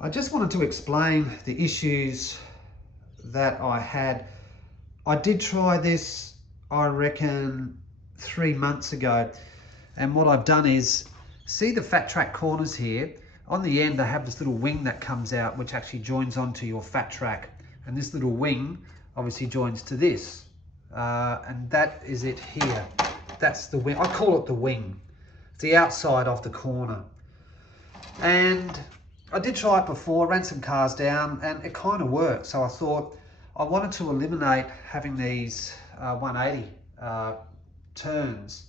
I just wanted to explain the issues that I had. I did try this, I reckon, 3 months ago. And what I've done is, see the Fat Track corners here? On the end, they have this little wing that comes out, which actually joins onto your Fat Track. And this little wing obviously joins to this. And that is it here. That's the wing. I call it the wing. It's the outside of the corner. And I did try it before, ran some cars down, and it kind of worked. So I thought I wanted to eliminate having these 180 turns.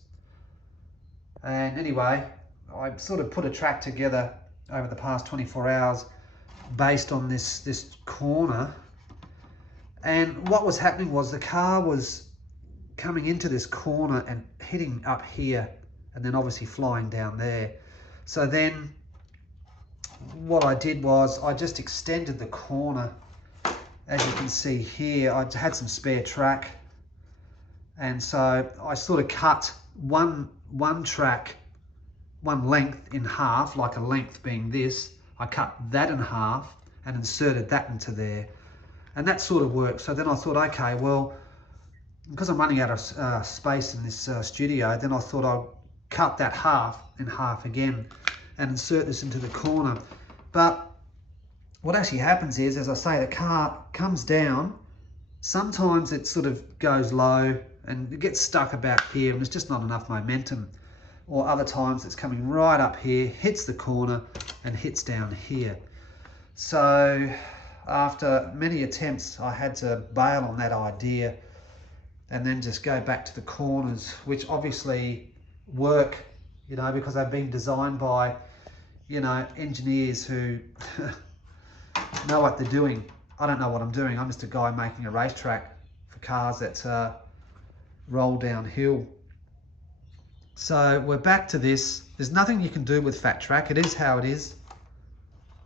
And anyway, I sort of put a track together over the past 24 hours based on this corner. And what was happening was the car was coming into this corner and hitting up here, and then obviously flying down there. So then what I did was I just extended the corner. As you can see here, I had some spare track, and so I sort of cut one track, one length in half, like a length being this. I cut that in half and inserted that into there, and that sort of worked. So then I thought, okay, well, because I'm running out of space in this studio, then I thought I'd cut that half in half again and insert this into the corner. But what actually happens is, as I say, the car comes down. Sometimes it sort of goes low and it gets stuck about here and there's just not enough momentum. Or other times it's coming right up here, hits the corner and hits down here. So after many attempts, I had to bail on that idea and then just go back to the corners, which obviously work, you know, because they've been designed by, you know, engineers who know what they're doing. I don't know what I'm doing. I'm just a guy making a racetrack for cars that roll downhill. So we're back to this. There's nothing you can do with Fat Track. It is how it is.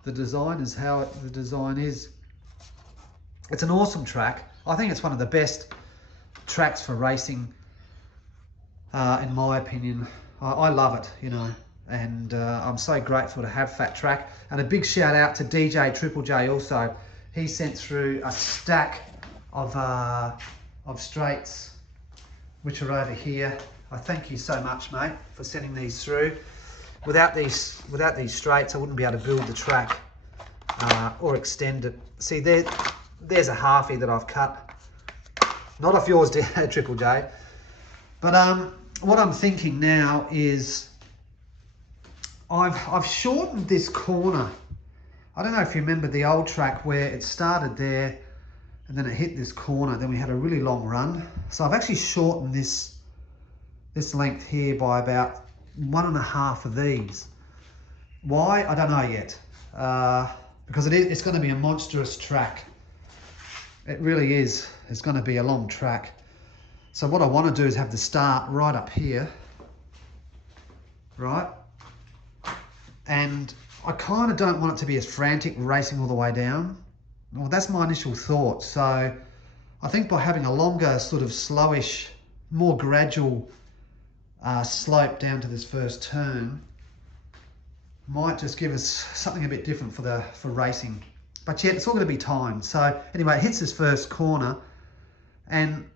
The design is how the design is. It's an awesome track. I think it's one of the best tracks for racing, in my opinion. I love it, you know. And I'm so grateful to have Fat Track. And a big shout out to DJ Triple J also. He sent through a stack of straights, which are over here. I thank you so much, mate, for sending these through. Without these straights, I wouldn't be able to build the track or extend it. See, there's a halfie that I've cut. Not off yours, Triple J. But what I'm thinking now is, I've shortened this corner. I don't know if you remember the old track where it started there and then it hit this corner, then we had a really long run. So I've actually shortened this length here by about 1.5 of these. Why? I don't know yet. Because it's going to be a monstrous track. It really is. It's going to be a long track. So what I want to do is have the start right up here. Right? And I kind of don't want it to be as frantic racing all the way down. Well, that's my initial thought. So I think by having a longer, sort of slowish, more gradual slope down to this first turn might just give us something a bit different for racing. But yet it's all going to be timed. So anyway, it hits this first corner and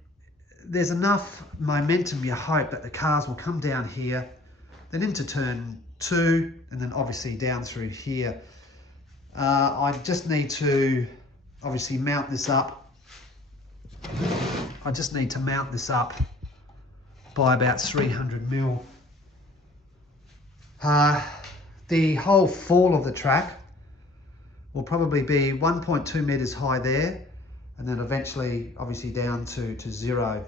there's enough momentum, you hope, that the cars will come down here, then into turn 2, and then obviously down through here. I just need to obviously mount this up. I just need to mount this up by about 300 mil. The whole fall of the track will probably be 1.2 meters high there, and then eventually obviously down to 0.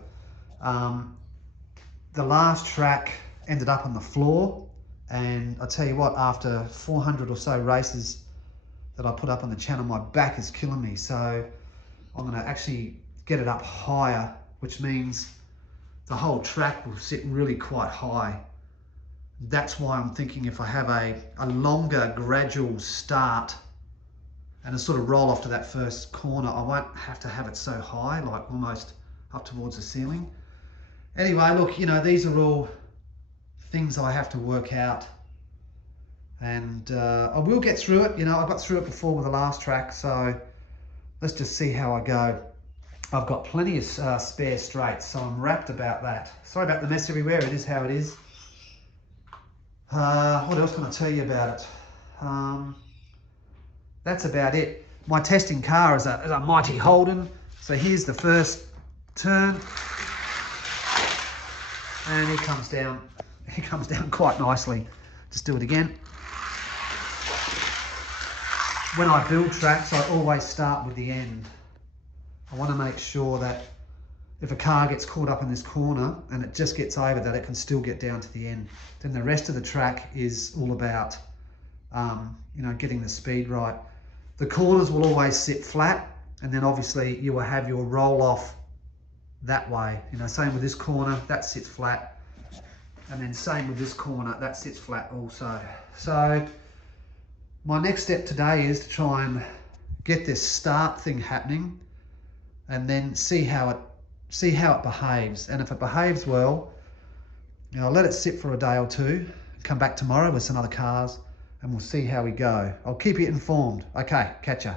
The last track ended up on the floor, and I tell you what, after 400 or so races that I put up on the channel, my back is killing me. So I'm going to actually get it up higher, which means the whole track will sit really quite high. That's why I'm thinking if I have a longer gradual start and a sort of roll off to that first corner, I won't have to have it so high, like almost up towards the ceiling. Anyway, look, you know, these are all things I have to work out And I will get through it. You know, I got through it before with the last track, so let's just see how I go. I've got plenty of spare straights, so I'm wrapped about that. Sorry about the mess everywhere, it is how it is. What else can I tell you about it? That's about it. My testing car is a mighty Holden. So here's the first turn. And he comes down. He comes down quite nicely. Just do it again. When I build tracks, I always start with the end. I want to make sure that if a car gets caught up in this corner and it just gets over, that it can still get down to the end. Then the rest of the track is all about, you know, getting the speed right. The corners will always sit flat, and then obviously you will have your roll off that way. You know, same with this corner, that sits flat. And then same with this corner, that sits flat also. So my next step today is to try and get this start thing happening, and then see how it behaves. And if it behaves well, you know, let it sit for a day or two, come back tomorrow with some other cars, and we'll see how we go. I'll keep you informed. Okay, catch ya.